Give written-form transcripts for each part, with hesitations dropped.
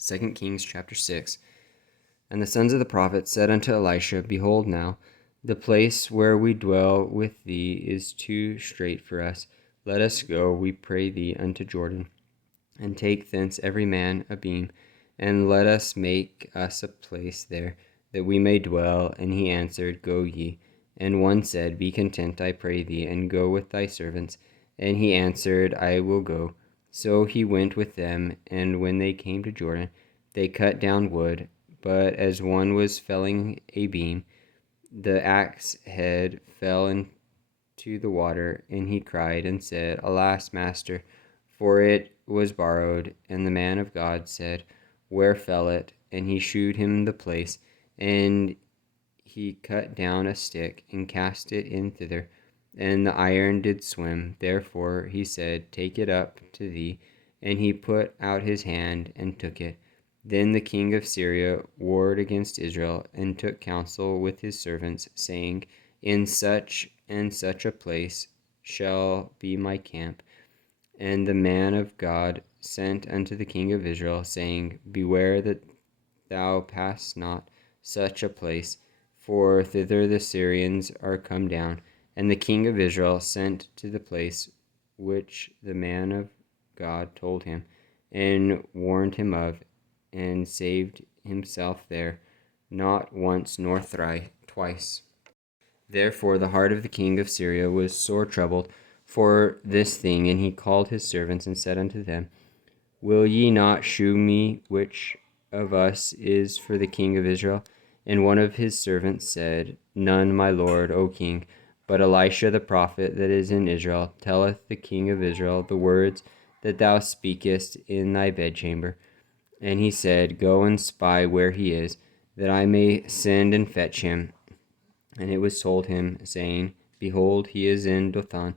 2 Kings chapter 6. And the sons of the prophets said unto Elisha, Behold now, the place where we dwell with thee is too strait for us. Let us go, we pray thee, unto Jordan, and take thence every man a beam, and let us make us a place there, that we may dwell. And he answered, Go ye. And one said, Be content, I pray thee, and go with thy servants. And he answered, I will go. So he went with them, and when they came to Jordan, they cut down wood. But as one was felling a beam, the axe head fell into the water, and he cried and said, Alas, master, for it was borrowed. And the man of God said, Where fell it? And he shewed him the place, and he cut down a stick, and cast it in thither, and the iron did swim. Therefore he said, Take it up to thee. And he put out his hand, and took it. Then the king of Syria warred against Israel, and took counsel with his servants, saying, In such and such a place shall be my camp. And the man of God sent unto the king of Israel, saying, Beware that thou pass not such a place, for thither the Syrians are come down. And the king of Israel sent to the place which the man of God told him, and warned him of, and saved himself there, not once nor twice. Therefore the heart of the king of Syria was sore troubled for this thing, and he called his servants, and said unto them, Will ye not shew me which of us is for the king of Israel? And one of his servants said, None, my lord, O king, but Elisha the prophet that is in Israel telleth the king of Israel the words that thou speakest in thy bedchamber. And he said, Go and spy where he is, that I may send and fetch him. And it was told him, saying, Behold, he is in Dothan.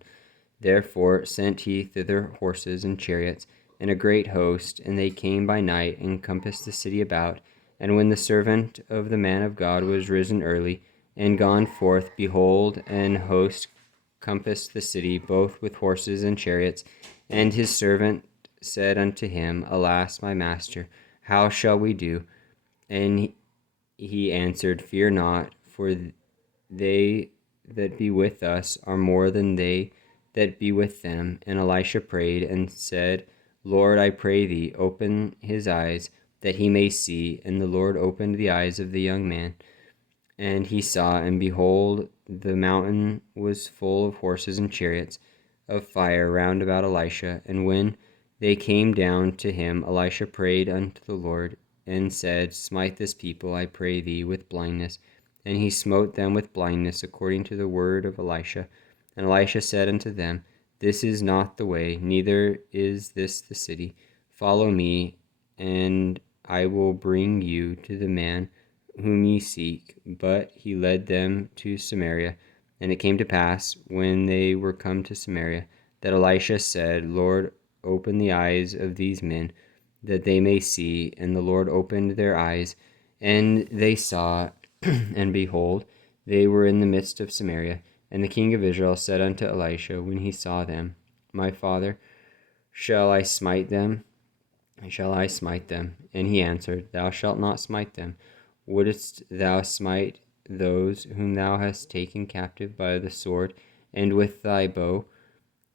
Therefore sent he thither horses and chariots, and a great host, and they came by night, and compassed the city about. And when the servant of the man of God was risen early, and gone forth, behold, an host compassed the city, both with horses and chariots. And his servant said unto him, Alas, my master, how shall we do? And he answered, Fear not, for they that be with us are more than they that be with them. And Elisha prayed and said, Lord, I pray thee, open his eyes, that he may see. And the Lord opened the eyes of the young man, and he saw, and behold, the mountain was full of horses and chariots of fire round about Elisha. And when they came down to him, Elisha prayed unto the Lord, and said, Smite this people, I pray thee, with blindness. And he smote them with blindness, according to the word of Elisha. And Elisha said unto them, This is not the way, neither is this the city. Follow me, and I will bring you to the man whom ye seek. But he led them to Samaria. And it came to pass, when they were come to Samaria, that Elisha said, Lord, open the eyes of these men, that they may see. And the Lord opened their eyes, and they saw, and behold, they were in the midst of Samaria. And the king of Israel said unto Elisha, when he saw them, My father, shall I smite them? Shall I smite them? And he answered, Thou shalt not smite them. Wouldest thou smite those whom thou hast taken captive by the sword, and with thy bow?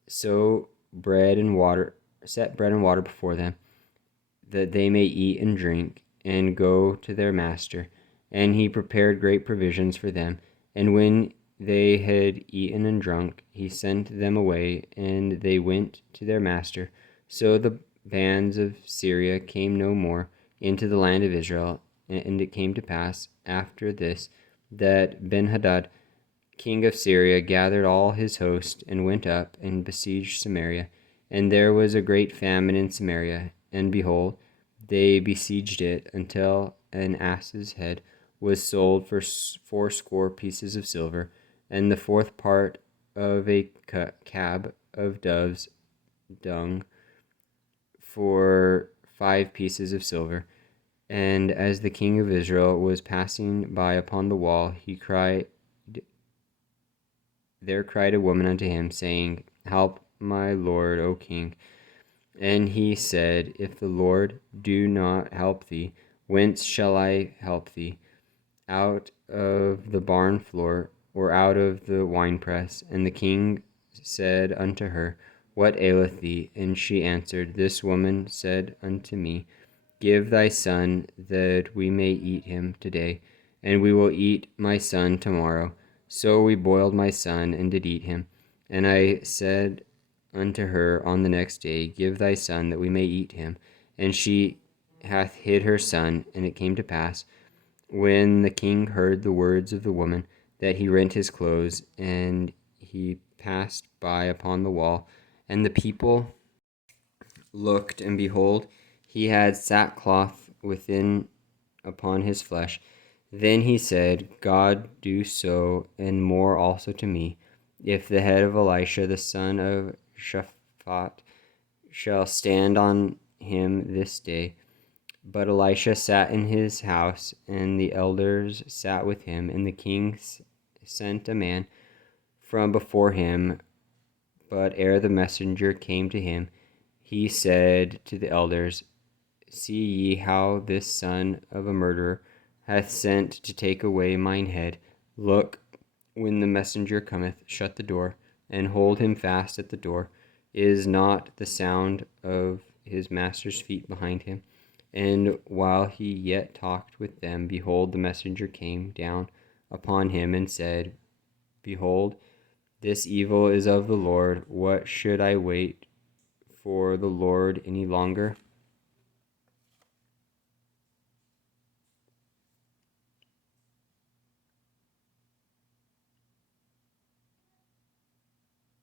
Set bread and water before them, that they may eat and drink, and go to their master. And he prepared great provisions for them. And when they had eaten and drunk, he sent them away, and they went to their master. So the bands of Syria came no more into the land of Israel. And it came to pass after this, that Benhadad, king of Syria, gathered all his host, and went up and besieged Samaria. And there was a great famine in Samaria, and behold, they besieged it until an ass's head was sold for 80 pieces of silver, and the fourth part of a cab of doves' dung for 5 pieces of silver. And as the king of Israel was passing by upon the wall, there cried a woman unto him, saying, Help, my lord, O king. And he said, If the Lord do not help thee, whence shall I help thee? Out of the barn floor, or out of the winepress? And the king said unto her, What aileth thee? And she answered, This woman said unto me, Give thy son, that we may eat him today, and we will eat my son tomorrow. So we boiled my son, and did eat him. And I said unto her on the next day, Give thy son, that we may eat him. And she hath hid her son. And it came to pass, when the king heard the words of the woman, that he rent his clothes, and he passed by upon the wall. And the people looked, and behold, he had sackcloth within upon his flesh. Then he said, God do so, and more also to me, if the head of Elisha the son of Shaphat shall stand on him this day. But Elisha sat in his house, and the elders sat with him, and the king sent a man from before him. But ere the messenger came to him, he said to the elders, See ye how this son of a murderer hath sent to take away mine head? Look, when the messenger cometh, shut the door, and hold him fast at the door. Is not the sound of his master's feet behind him? And while he yet talked with them, behold, the messenger came down upon him and said, Behold, this evil is of the Lord. What should I wait for the Lord any longer?